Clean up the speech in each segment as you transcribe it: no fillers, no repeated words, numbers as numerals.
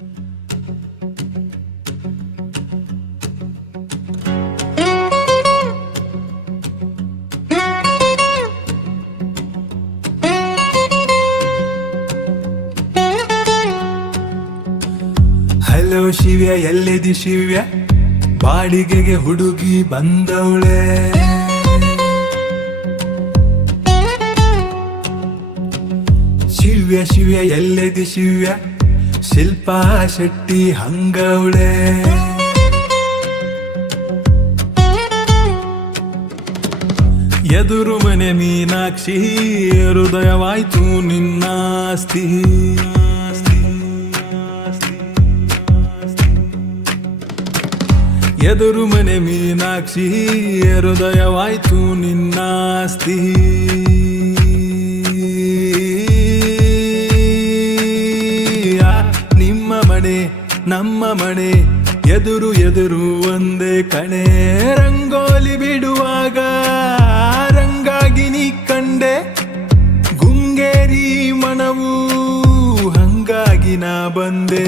Hello Shivya, ಎಲ್ಲಿದಿ Shivya? ಬಾಡಿಗೆಗೆ ಹುಡುಗಿ ಬಂದವಳೆ. ಶಿವ್ಯ ಶಿವ್ಯ, ಎಲ್ಲಿದಿ ಶಿವ್ಯ? ಶಿಲ್ಪಾ ಶೆಟ್ಟಿ ಹಂಗವಳೆ. ಎದುರು ಮನೆ ಮೀನಾಕ್ಷಿ, ಹೃದಯವಾಯ್ತು ನಿನ್ನಾಸ್ತಿ. ಎದುರು ಮನೆ ಮೀನಾಕ್ಷಿ, ಹೃದಯವಾಯ್ತು ನಿನ್ನಾಸ್ತಿ. ನಿಮ್ಮ ಮನೆ ನಮ್ಮ ಮನೆ, ಎದುರು ಎದುರು ಒಂದೇ ಕಣೆ. ರಂಗೋಲಿ ಬಿಡುವಾಗ ರಂಗಾಗಿ ನೀ ಕಂಡೆ, ಗುಂಗೇರಿ ಮನವು ಹಂಗಾಗಿ ನಾ ಬಂದೆ.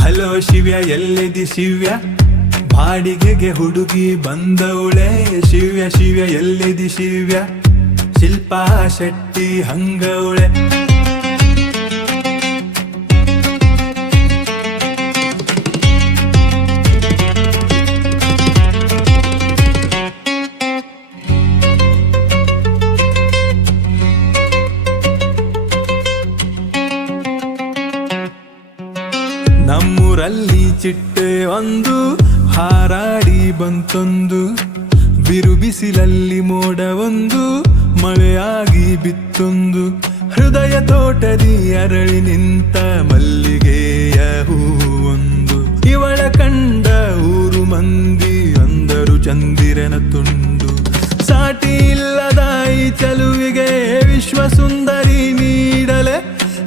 ಹಲೋ ಶಿವ್ಯ, ಎಲ್ಲಿದಿ ಶಿವ್ಯ? ಬಾಡಿಗೆಗೆ ಹುಡುಗಿ ಬಂದವಳೆ. ಶಿವ್ಯ ಶಿವ್ಯ, ಎಲ್ಲಿದಿ ಶಿವ್ಯ? ಶಿಲ್ಪಾ ಶೆಟ್ಟಿ ಹಂಗವಳೆ. ನಮ್ಮೂರಲ್ಲಿ ಚಿಟ್ಟೆ ಒಂದು ಹಾರಾಡಿ ಬಂತೊಂದು, ಬಿರು ಬಿಸಿಲಲ್ಲಿ ಮೋಡ ಒಂದು ಮಳೆಯಾಗಿ ಬಿತ್ತೊಂದು. ಹೃದಯ ತೋಟದಿ ಅರಳಿ ನಿಂತ ಮಲ್ಲಿಗೆಯ ಹೂವೊಂದು. ಇವಳ ಕಂಡ ಊರು ಮಂದಿ ಅಂದರು ಚಂದಿರನ ತುಂಡು. ಸಾಟಿ ಇಲ್ಲದ ಈ ಚಲುವಿಗೆ ವಿಶ್ವ ಸುಂದರಿ ನೀಡಲೆ,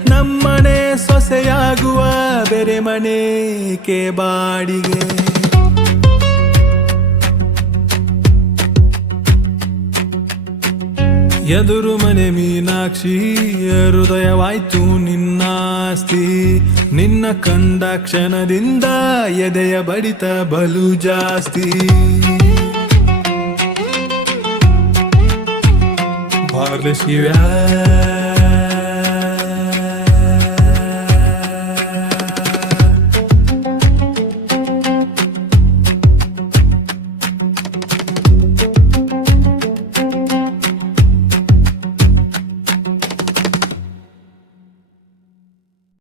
ನಮ್ಮನೆ ಸೊಸೆಯಾಗುವ ಬೇರೆ ಮನೆಗೆ ಬಾಡಿಗೆ. ಎದುರು ಮನೆ ಮೀನಾಕ್ಷಿ, ಹೃದಯವಾಯ್ತು ನಿನ್ನಾಸ್ತಿ. ನಿನ್ನ ಕಂಡ ಕ್ಷಣದಿಂದ ಎದೆಯ ಬಡಿತ ಬಲು ಜಾಸ್ತಿ. ಬಾರ್ಲೆ ಶಿವ್ಯ.